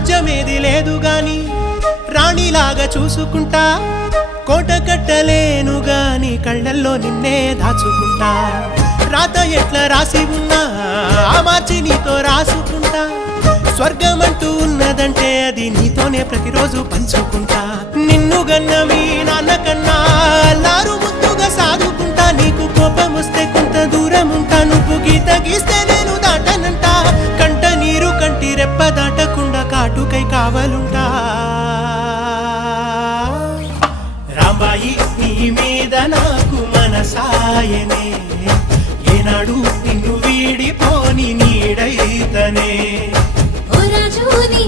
రాజ్యమేది లేదు గాని రాణిలాగా చూసుకుంటా, కోట కట్టలేను గాని కళ్ళల్లో నిన్నే దాచుకుంటా. రాత ఎట్లా రాసి ఉన్నా మార్చి నీతో రాసుకుంటా, స్వర్గమంటూ ఉన్నదంటే అది నీతోనే ప్రతిరోజు పంచుకుంటా. నిన్ను గన్న మీ నాన్న కన్నా లారు ముద్దుగా సాదుకుంటా, నీకు కోపం వస్తే కొంత దూరం ఉంటా, నువ్వు గీత గీస్తే నేను దాటనంట, కంట నీరు కంటి రెప్ప దాటకుండా కాటుకై కావలుంటా. రాంబాయి నీ మీద నాకు మనసాయనే, ఏనాడు నిన్ను వీడిపోని నీడైతనే. ఓ రాజు నీ